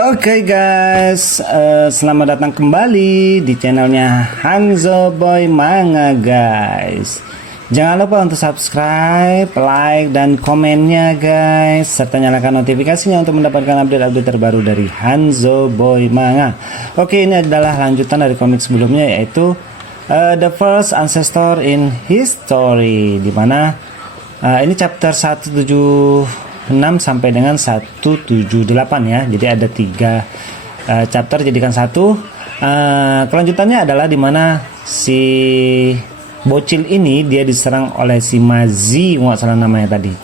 Oke guys, selamat datang kembali di channelnya Hanzo Boy Manga guys. Jangan lupa untuk subscribe, like, dan komennya guys, serta nyalakan notifikasinya untuk mendapatkan update-update terbaru dari Hanzo Boy Manga. Oke, ini adalah lanjutan dari komik sebelumnya, yaitu The First Ancestor in History, dimana ini chapter 176 sampai dengan 178 ya. Jadi ada 3 chapter jadikan satu. Kelanjutannya adalah dimana si bocil ini dia diserang oleh si Mazi, nggak salah namanya tadi,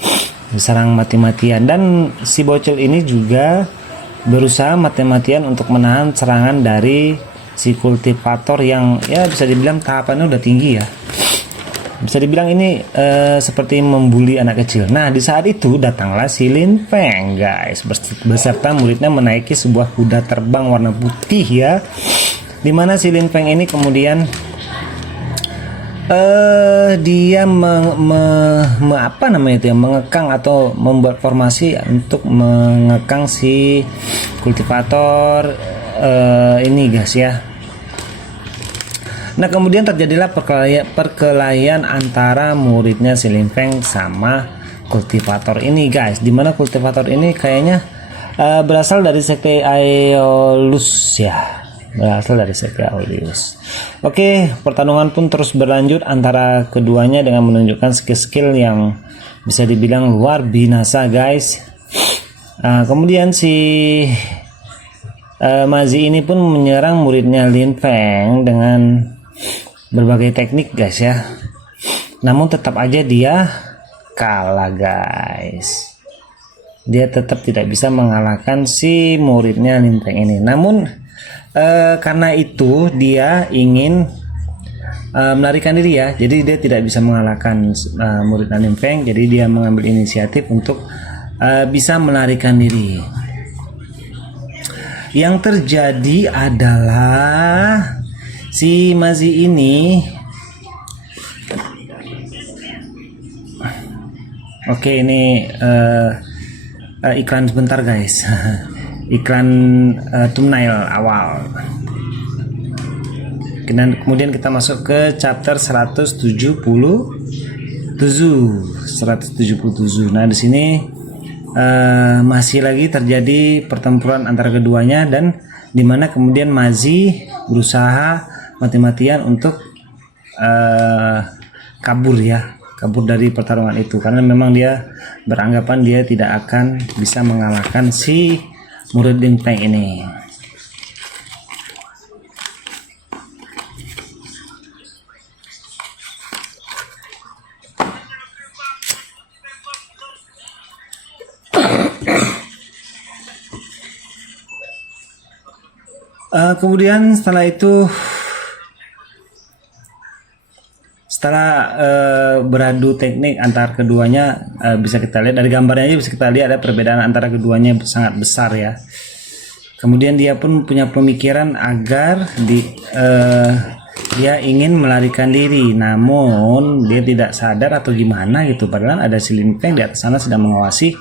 diserang mati-matian, dan si bocil ini juga berusaha mati-matian untuk menahan serangan dari si kultivator yang ya bisa dibilang tahapannya udah tinggi ya. Bisa dibilang ini seperti membuli anak kecil. Nah, di saat itu datanglah si Lin Feng guys, beserta muridnya menaiki sebuah kuda terbang warna putih ya. Dimana si Lin Feng ini kemudian dia mengekang atau membuat formasi untuk mengekang si kultivator ini guys ya. Nah, kemudian terjadilah perkelahian antara muridnya si Lin Feng sama kultivator ini guys, dimana kultivator ini kayaknya berasal dari sekte Aeolus ya, Oke, pertarungan pun terus berlanjut antara keduanya dengan menunjukkan skill-skill yang bisa dibilang luar binasa guys. Kemudian si Mazi ini pun menyerang muridnya Lin Feng dengan berbagai teknik guys ya, namun tetap aja dia kalah guys. Dia tetap tidak bisa mengalahkan si muridnya Lin Feng ini. Namun karena itu dia ingin melarikan diri ya, jadi dia tidak bisa mengalahkan murid Lin Feng, jadi dia mengambil inisiatif untuk bisa melarikan diri. Yang terjadi adalah si Mazi ini, oke, ini iklan sebentar guys. Iklan thumbnail awal. Kemudian kita masuk ke chapter 177. Nah, di sini masih lagi terjadi pertempuran antara keduanya, dan dimana kemudian Mazi berusaha mati-matian untuk kabur dari pertarungan itu, karena memang dia beranggapan dia tidak akan bisa mengalahkan si murid Lin Feng ini. Kemudian setelah beradu teknik antar keduanya, bisa kita lihat dari gambarnya aja, bisa kita lihat ada perbedaan antara keduanya sangat besar ya. Kemudian dia pun punya pemikiran agar dia ingin melarikan diri, namun dia tidak sadar atau gimana gitu, padahal ada si Lin Feng di atas sana sedang mengawasi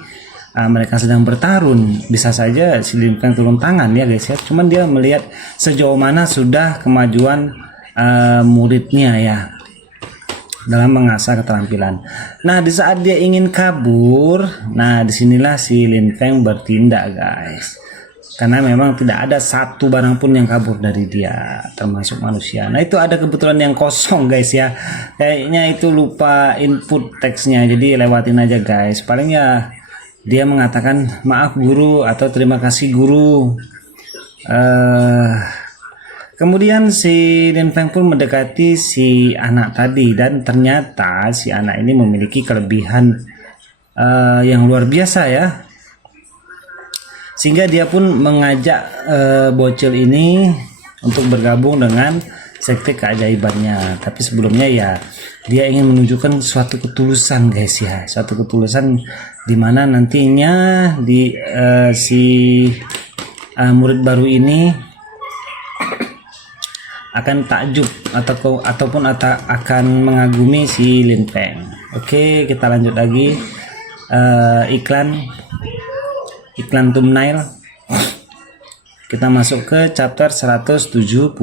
mereka sedang bertarung. Bisa saja si Lin Feng turun tangan ya guys ya, cuman dia melihat sejauh mana sudah kemajuan muridnya ya dalam mengasah keterampilan. Nah, di saat dia ingin kabur, nah disinilah si Lin Feng bertindak guys, karena memang tidak ada satu barang pun yang kabur dari dia, termasuk manusia. Nah, itu ada kebetulan yang kosong guys ya, kayaknya itu lupa input teksnya, jadi lewatin aja guys. Paling ya dia mengatakan maaf guru atau terima kasih guru. Kemudian si Lin Feng pun mendekati si anak tadi, dan ternyata si anak ini memiliki kelebihan yang luar biasa ya, sehingga dia pun mengajak bocil ini untuk bergabung dengan sekte keajaibannya. Tapi sebelumnya ya dia ingin menunjukkan suatu ketulusan guys ya, suatu ketulusan dimana nantinya si murid baru ini akan takjub ataupun akan mengagumi si Lin Feng. Oke, kita lanjut lagi. Iklan thumbnail. kita masuk ke chapter 178.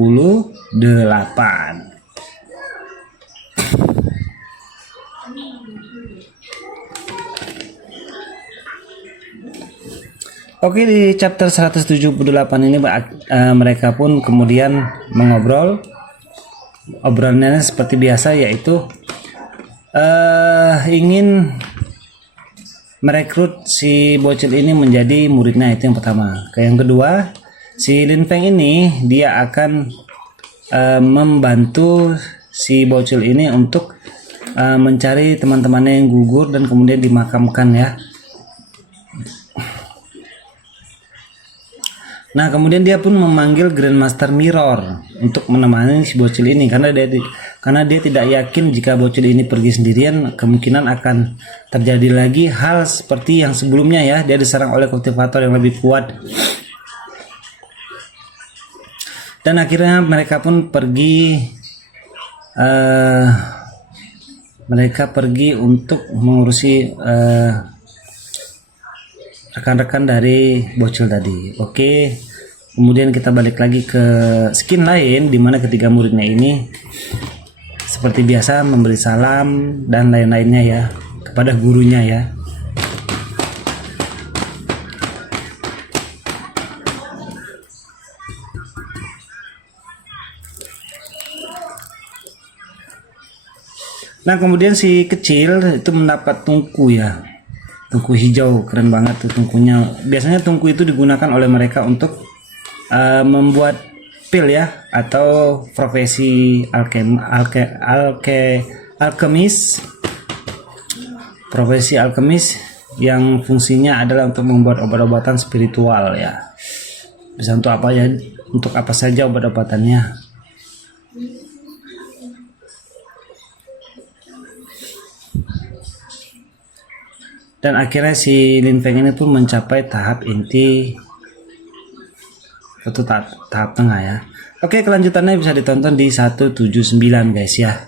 Oke, di chapter 178 ini mereka pun kemudian mengobrol. Obrolannya seperti biasa, yaitu ingin merekrut si bocil ini menjadi muridnya, itu yang pertama. Yang kedua, si Lin Feng ini dia akan membantu si bocil ini untuk mencari teman-temannya yang gugur dan kemudian dimakamkan ya. Nah, kemudian dia pun memanggil Grandmaster Mirror untuk menemani si bocil ini karena dia tidak yakin jika bocil ini pergi sendirian, kemungkinan akan terjadi lagi hal seperti yang sebelumnya ya. Dia diserang oleh kultivator yang lebih kuat. Dan akhirnya mereka pun pergi untuk mengurusi rekan-rekan dari bocil tadi. Oke, kemudian kita balik lagi ke skin lain, dimana ketiga muridnya ini seperti biasa memberi salam dan lain-lainnya ya kepada gurunya ya. Nah, kemudian si kecil itu mendapat tungku ya. Tungku hijau, keren banget tuh tungkunya. Biasanya tungku itu digunakan oleh mereka untuk membuat pil ya, atau profesi alkemis. Profesi alkemis yang fungsinya adalah untuk membuat obat-obatan spiritual ya. Bisa untuk apa ya? Untuk apa saja obat-obatannya. Dan akhirnya si Lin Feng ini pun mencapai tahap inti atau tahap tengah ya. Oke, kelanjutannya bisa ditonton di 179 guys ya.